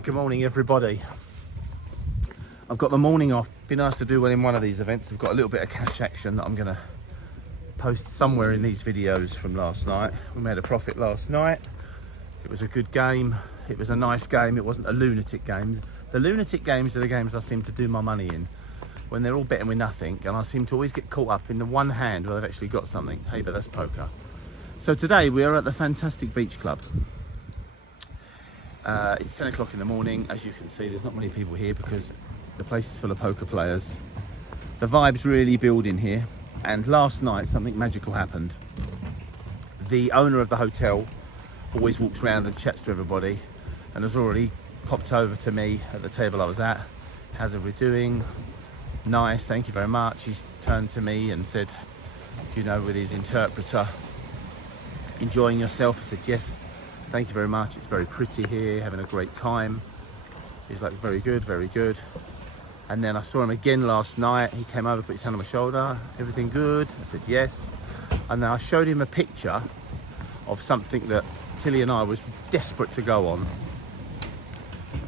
Right, good morning everybody. I've got the morning off. Be nice to do one in one of these events. I've got a little bit of cash action that I'm gonna post somewhere in these videos from last night. We made a profit last night. It was a good game. It was a nice game. It wasn't a lunatic game. The lunatic games are the games I seem to do my money in, when they're all betting with nothing, and I seem to always get caught up in the one hand where they've actually got something. Hey, but that's poker. So today we are at the Fantastic Beach Club. It's 10 o'clock in the morning. As you can see, there's not many people here because the place is full of poker players. The vibe's really building here, and last night something magical happened. The owner of the hotel always walks around and chats to everybody, and has already popped over to me at the table I was at. How's everybody doing? Nice, thank you very much. He's turned to me and said, you know, with his interpreter, enjoying yourself? I said, yes, thank you very much. It's very pretty here, having a great time. He's like, very good, very good. And then I saw him again last night. He came over, put his hand on my shoulder. Everything good? I said, yes. And then I showed him a picture of something that Tilly and I was desperate to go on.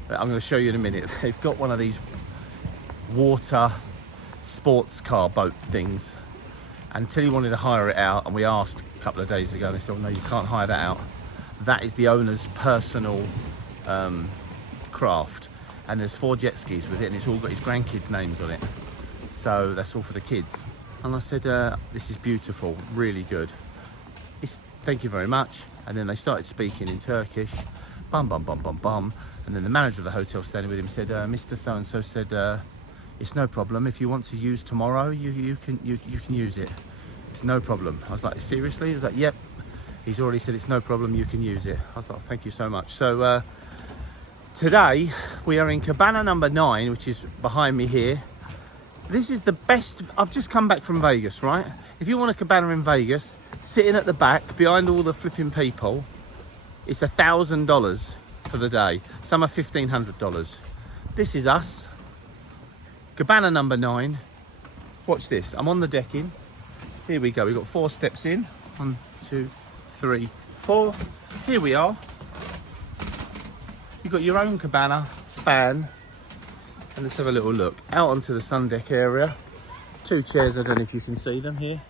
I'm going to show you in a minute. They've got one of these water sports car boat things, and Tilly wanted to hire it out, and we asked a couple of days ago, and they said, oh, no, you can't hire that out. That is the owner's personal craft, and there's 4 jet skis with it, and it's all got his grandkids' names on it, so that's all for the kids. And I said, this is beautiful, really good. He said, thank you very much. And then they started speaking in Turkish, bum bum bum bum bum, and then the manager of the hotel standing with him said, Mr. So-and-so said, it's no problem. If you want to use tomorrow, you can use it. It's no problem. I was like, seriously? He was like, yep. He's already said it's no problem, you can use it. I was like, thank you so much. So today we are in cabana number 9, which is behind me here. This is the best. I've just come back from Vegas, right? If you want a cabana in Vegas, sitting at the back behind all the flipping people, it's $1,000 for the day. Some are $1,500. This is us. Cabana number 9. Watch this. I'm on the decking. Here we go. We've got 4 steps in. 1, 2, 3, 4. Here we are. You've got your own cabana, fan. And let's have a little look. Out onto the sun deck area. 2 chairs. I don't know if you can see them here.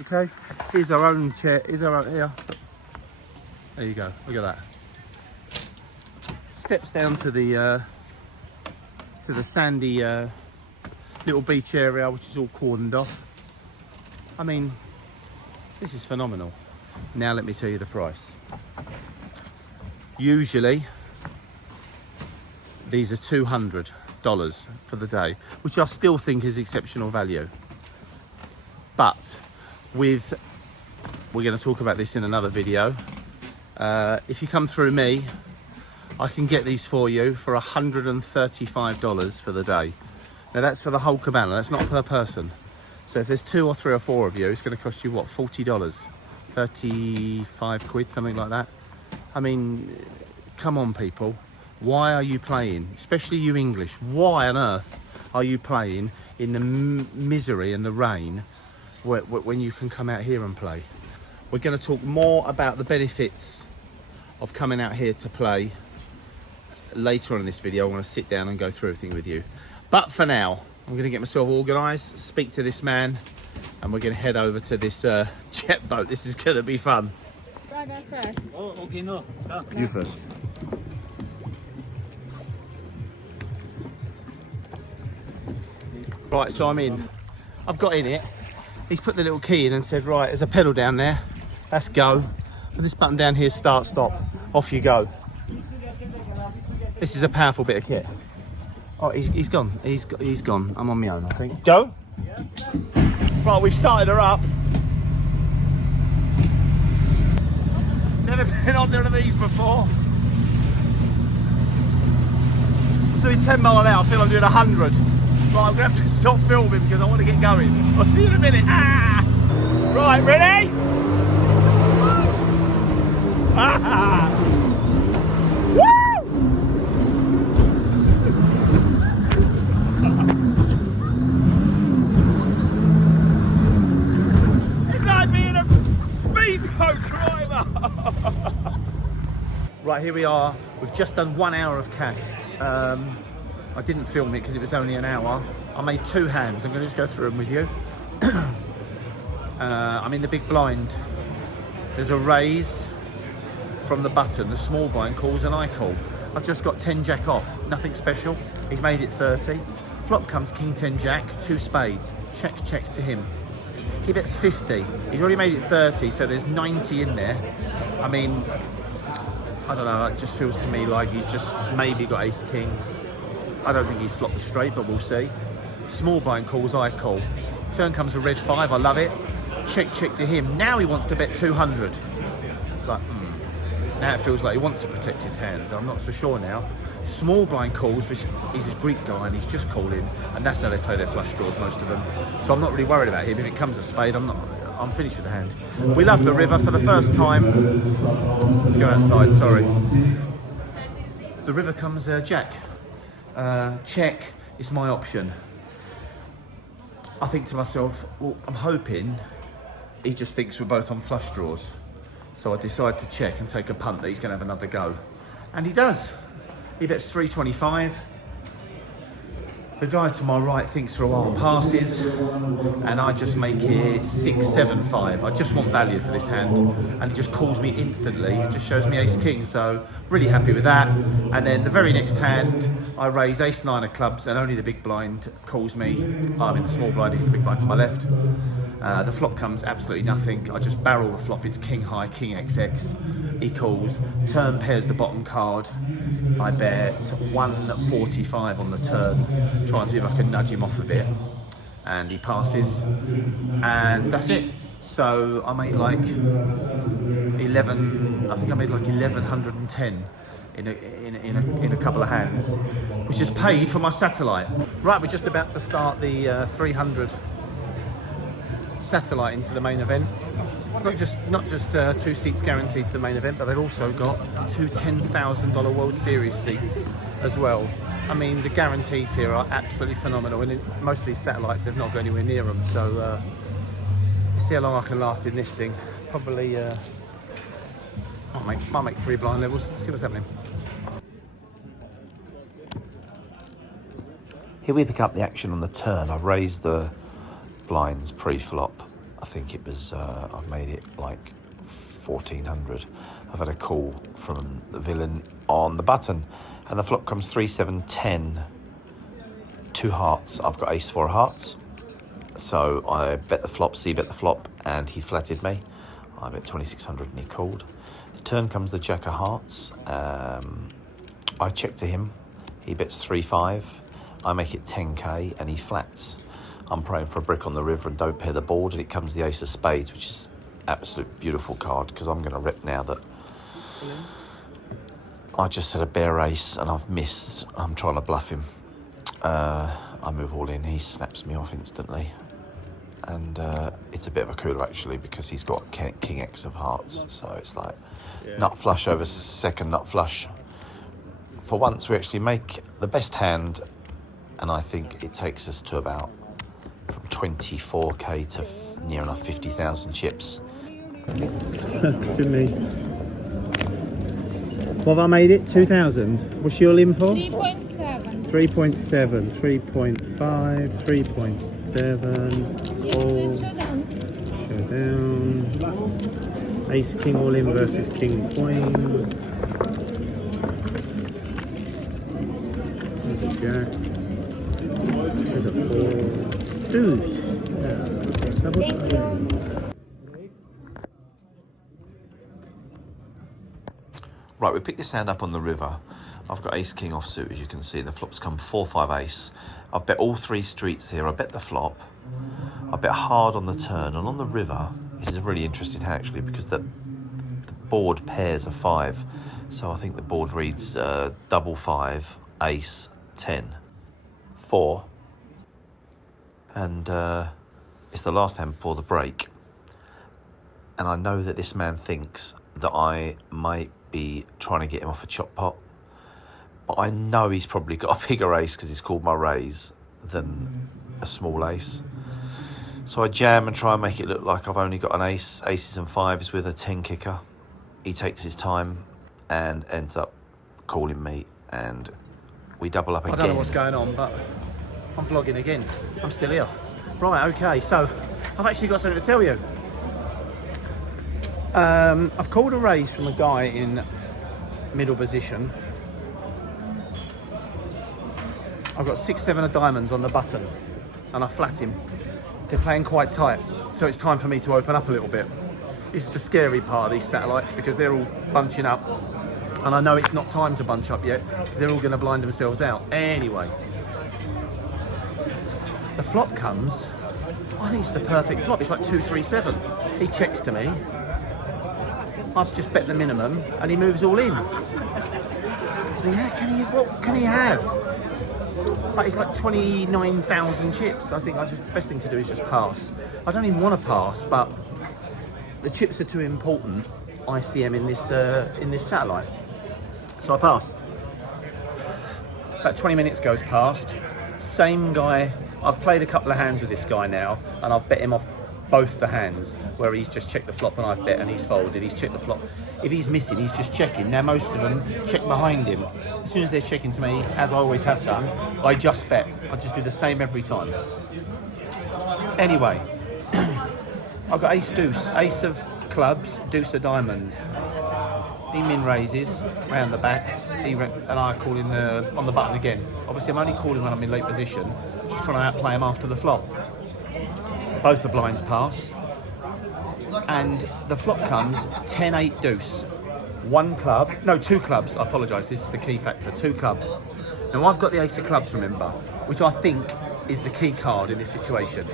Okay. Here's our own chair. Here's our own here. There you go. Look at that. Steps down to the sandy little beach area, which is all cordoned off. I mean, this is phenomenal. Now let me tell you the price. Usually these are $200 for the day, which I still think is exceptional value. But we're going to talk about this in another video. If you come through me, I can get these for you for $135 for the day. Now that's for the whole cabana, that's not per person. So if there's 2 or 3 or 4 of you, it's going to cost you what, $40? 35 quid, something like that. I mean, come on people, why are you playing, especially you English, why on earth are you playing in the misery and the rain when you can come out here and play? We're going to talk more about the benefits of coming out here to play later on in this video. I want to sit down and go through everything with you, but for now I'm going to get myself organised, speak to this man, and we're going to head over to this jet boat. This is going to be fun. Brother first. Oh, okay, no. You first. Right, so I'm in. I've got in it. He's put the little key in and said, right, there's a pedal down there. Let's go. And this button down here, start, stop. Off you go. This is a powerful bit of kit. Oh, he's gone. He's gone. I'm on my own, I think. Go. Right, we've started her up. Never been on one of these before. I'm doing 10 mile an hour. I feel I'm doing 100. Right, I'm going to have to stop filming because I want to get going. I'll see you in a minute. Ah! Right, ready? Ah! Right, here we are. We've just done 1 hour of cash. I didn't film it because it was only an hour. I made 2 hands. I'm going to just go through them with you. I'm in the big blind. There's a raise from the button. The small blind calls and I call. I've just got 10 jack off. Nothing special. He's made it 30. Flop comes king 10 jack, 2 spades. Check to him. He bets 50. He's already made it 30, so there's 90 in there. I mean, I don't know, it just feels to me like he's just maybe got ace king. I don't think he's flopped the straight, but we'll see. Small blind calls, I call. Turn comes a red 5, I love it. Check to him. Now he wants to bet 200. It's like, Now it feels like he wants to protect his hands. I'm not so sure now. Small blind calls, which he's a Greek guy and he's just calling, and that's how they play their flush draws, most of them. So I'm not really worried about him. If it comes a spade, I'm finished with the hand. We love the river for the first time. Let's go outside, sorry. The river comes jack. Check is my option. I think to myself, well, I'm hoping he just thinks we're both on flush draws. So I decide to check and take a punt that he's going to have another go. And he does. He bets 325. The guy to my right thinks for a while, passes, and I just make it 6-7-5. I just want value for this hand, and he just calls me instantly. It just shows me ace king, so really happy with that. And then the very next hand, I raise ace 9 of clubs, and only the big blind calls me. I mean, the small blind is the big blind to my left. The flop comes absolutely nothing. I just barrel the flop. It's king high, king XX. He calls. Turn pairs the bottom card. I bet 145 on the turn. Try and see if I can nudge him off of it. And he passes. And that's it. So I made like 11. I think I made like 1110 in a couple of hands, which is paid for my satellite. Right, we're just about to start the 300 satellite into the main event. Not just 2 seats guaranteed to the main event, but they've also got 2 $10,000 World Series seats as well. I mean, the guarantees here are absolutely phenomenal, and most of these satellites they've not got anywhere near them. So see how long I can last in this thing. Probably might make 3 blind levels. See what's happening. Here we pick up the action on the turn. I've raised the blinds pre-flop. I think it was, I've made it like 1400. I've had a call from the villain on the button, and the flop comes 3-7-10, 2 hearts. I've got ace 4 hearts, so I bet the flop, bet the flop, and he flatted me. I bet 2600 and he called. The turn comes the jack of hearts. I check to him. He bets 3-5. I make it 10k and he flats. I'm praying for a brick on the river and don't pair the board, and it comes the ace of spades, which is absolute beautiful card, because I'm going to rip now that I just had a bare ace and I've missed. I'm trying to bluff him. I move all in, he snaps me off instantly, and it's a bit of a cooler actually, because he's got king X of hearts, so it's like nut flush over second nut flush. For once we actually make the best hand, and I think it takes us to about from 24k to near enough 50,000 chips. To me. What have I made it? 2,000. What's your limb for? 3.7. 3.7, 3.5, 3.7. Yes, please Showdown. Ace king all in versus king queen. There's a jack. There's a 4. Dude. Double time. Right, we picked this hand up on the river. I've got ace king offsuit, as you can see. The flop's come 4-5 ace. I've bet all 3 streets here. I bet the flop. I bet hard on the turn, and on the river, this is a really interesting hand actually, because the board pairs a 5. So I think the board reads double 5, ace, 10, 4. And it's the last hand before the break. And I know that this man thinks that I might be trying to get him off a chop pot. But I know he's probably got a bigger ace, because he's called my raise, than a small ace. So I jam and try and make it look like I've only got an ace, aces and 5s with a 10 kicker. He takes his time, and ends up calling me, and we double up again. I don't know what's going on, but I'm vlogging again. I'm still here. Right, okay, so I've actually got something to tell you. I've called a raise from a guy in middle position. I've got 6-7 of diamonds on the button, and I flat him. They're playing quite tight, so it's time for me to open up a little bit. This is the scary part of these satellites, because they're all bunching up, and I know it's not time to bunch up yet, because they're all going to blind themselves out. Anyway, the flop comes. I think it's the perfect flop. It's like 2-3-7. He checks to me. I've just bet the minimum, and he moves all in. I think, what can he have? But it's like 29,000 chips. I think the best thing to do is just pass. I don't even want to pass, but the chips are too important. ICM in this satellite, so I pass. About 20 minutes goes past. Same guy. I've played a couple of hands with this guy now, and I've bet him off both the hands, where he's just checked the flop and I've bet and he's folded. He's checked the flop. If he's missing, he's just checking. Now most of them check behind him. As soon as they're checking to me, as I always have done, I just bet. I just do the same every time. Anyway, I've got ace deuce, ace of clubs, deuce of diamonds. He min raises round the back, and I call in on the button again. Obviously I'm only calling when I'm in late position, just trying to outplay him after the flop. Both the blinds pass, and the flop comes 10-8 deuce. Two clubs, I apologise, this is the key factor, 2 clubs. Now I've got the ace of clubs, remember, which I think is the key card in this situation.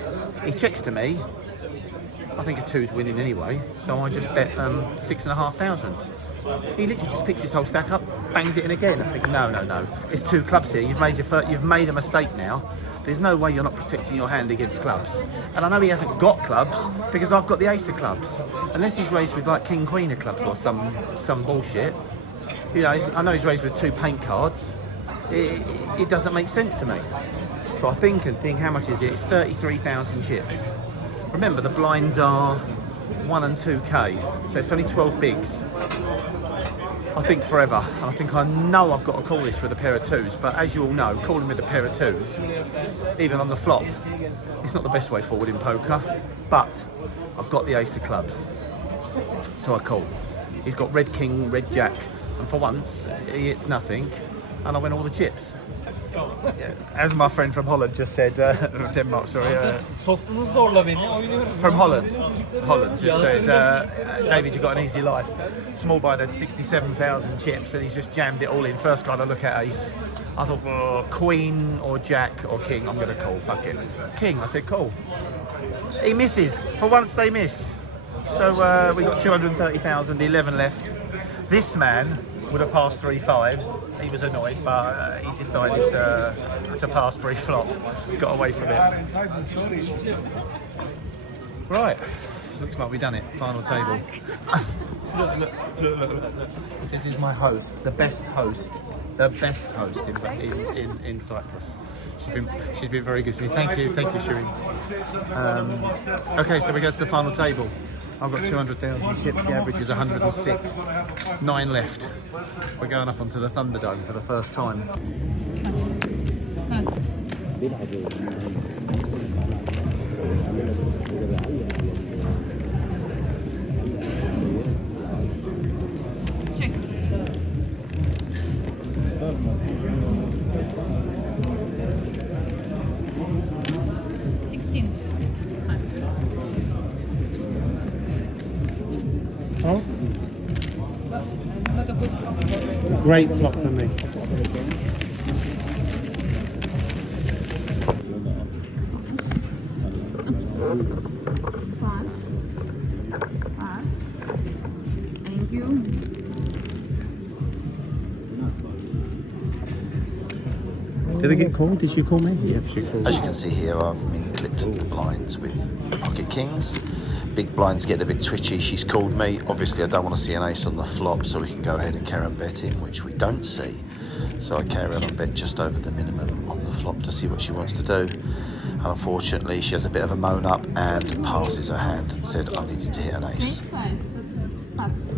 He checks to me, I think a 2's winning anyway, so I just bet 6,500. He literally just picks his whole stack up, bangs it in again. I think, no, it's 2 clubs here, you've made a mistake now. There's no way you're not protecting your hand against clubs. And I know he hasn't got clubs because I've got the ace of clubs. Unless he's raised with like king, queen of clubs or some bullshit. You know, I know he's raised with 2 paint cards. It doesn't make sense to me. So I think how much is it? It's 33,000 chips. Remember, the blinds are 1 and 2K, so it's only 12 bigs. I think forever, and I think I know I've got to call this with a pair of 2s, but as you all know, calling with a pair of 2s, even on the flop, it's not the best way forward in poker, but I've got the ace of clubs, so I call. He's got red king, red jack, and for once, he hits nothing, and I win all the chips. Yeah. As my friend from Holland just said, Denmark, sorry. Soktunuz zorla beni. Oyunu From Holland just said, David, you've got an easy life. Small blind had 67,000 chips and he's just jammed it all in. First card I look at ace. I thought, well, queen or jack or king, I'm going to call, fuck it. King, I said, call. He misses. For once they miss. So we got 230,000, 11 left. This man would have passed 3 5s. He was annoyed, but he decided to pass pre-flop. Got away from it. Right, looks like we've done it. Final table. look. This is my host, the best host in Cyprus. She's been very good to me. Thank you, Shirin. Okay, so we go to the final table. I've got 200,000 chips, the average is 106. 9 left. We're going up onto the Thunderdome for the first time. Oh? Not a good flop. Great flop for me. Pass. Thank you. Did I get called? Did she call me? Yep, she called. As you can see here, I've been clipped the blinds with pocket kings. Big blinds get a bit twitchy. She's called me. Obviously, I don't want to see an ace on the flop, so we can go ahead and carry on betting, which we don't see. So I carry on and bet just over the minimum on the flop to see what she wants to do. And unfortunately, she has a bit of a moan up and passes her hand and said I needed to hit an ace. Pass.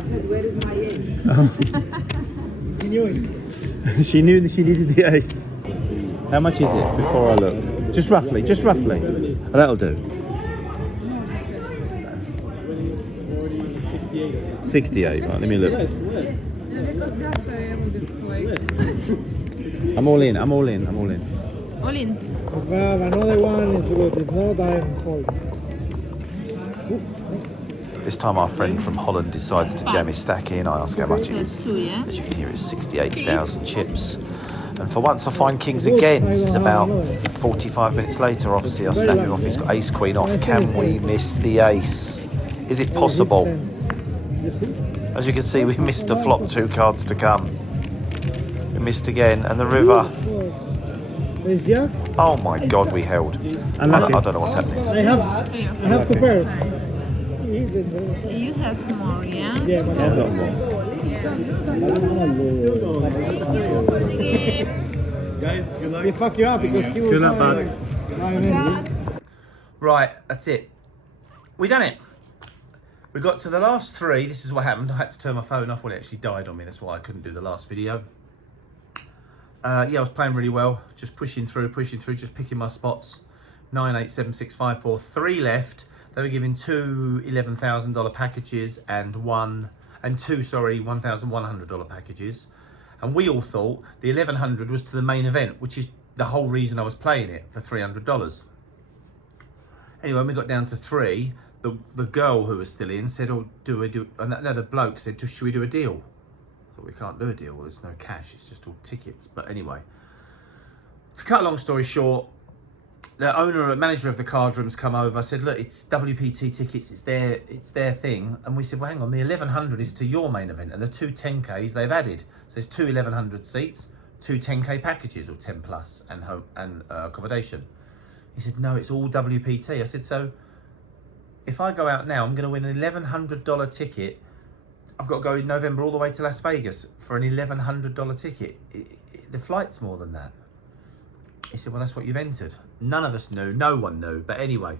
I said, where is my ace? She knew that she needed the ace. How much is it before I look? Just roughly, just roughly. Oh, that'll do. 68, right, let me look. Because that's a little bit like... I'm all in, I'm all in, I'm all in. All in. If I have another one, it's good. If not, I'm holding. This time our friend from Holland decides to jam his stack in. I ask how much it That's is. 2, yeah? As you can hear, it's 68,000 chips. And for once I find kings again. This is about 45 minutes later. Obviously I snap him off, he's got ace queen off. Can we miss the ace? Is it possible? As you can see, we missed the flop 2 cards to come. We missed again, and the river. Oh my god, we held. I don't know what's happening. I have to pair. You have more, yeah? Yeah, but I've got more. they fuck you up because you Good luck, bud. Right, that's it. We done it. We got to the last 3. This is what happened. I had to turn my phone off when it actually died on me. That's why I couldn't do the last video. Yeah, I was playing really well. Just pushing through, just picking my spots. 9, 8, 7, 6, 5, 4. 3 left. They were giving 2 $11,000 packages and 2 $1,100 packages. And we all thought the 1100 was to the main event, which is the whole reason I was playing it, for $300. Anyway, when we got down to 3, the girl who was still in said, "Oh, the bloke said, should we do a deal?" I thought, we can't do a deal. Well, there's no cash. It's just all tickets. But anyway, to cut a long story short, the manager of the card rooms come over. I said, "Look, it's WPT tickets. It's their thing." And we said, "Well, hang on. The 1100 is to your main event, and the 2 10Ks they've added. So there's 2 1100 seats, 2 10K packages, or 10 plus, and home and accommodation." He said, "No, it's all WPT." I said, "So if I go out now, I'm going to win an $1,100 ticket. I've got to go in November all the way to Las Vegas for an $1,100 ticket. The flight's more than that." He said, "Well, that's what you've entered." None of us knew. No one knew. But anyway,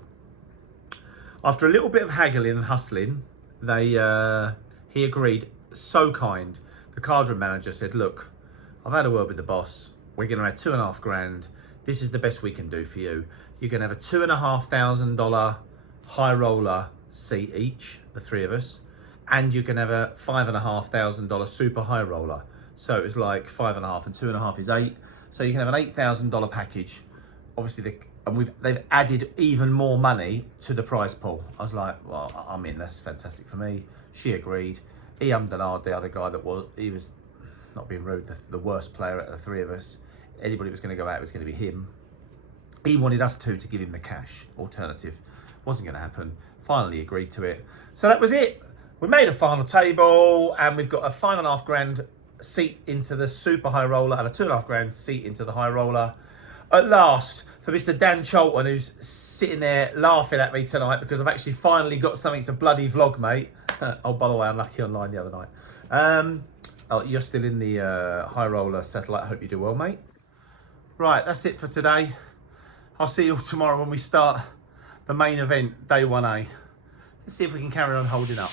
after a little bit of haggling and hustling, he agreed. So kind. The card room manager said, "Look, I've had a word with the boss. We're going to have $2.5 grand. This is the best we can do for you. You're going to have a $2,500 high roller seat each, the 3 of us, and you can have a $5,500 super high roller." So it was like 5.5 and 2.5 is 8. So you can have an $8,000 package. Obviously, they've added even more money to the prize pool. I was like, "Well, I'm in. That's fantastic for me." She agreed. He ummed and ahed, the other guy he was not being rude, the worst player at the 3 of us. Anybody was going to go out, it was going to be him. He wanted us two to give him the cash alternative. Wasn't going to happen. Finally agreed to it. So that was it. We made a final table, and we've got a 5.5 grand seat into the super high roller and a 2.5 grand seat into the high roller. At last, for Mr. Dan Cholton, who's sitting there laughing at me tonight because I've actually finally got something to bloody vlog, mate. Oh, by the way, I'm lucky online the other night. Oh, you're still in the high roller satellite. I hope you do well, mate. Right, that's it for today. I'll see you all tomorrow when we start the main event, day 1A. Let's see if we can carry on holding up.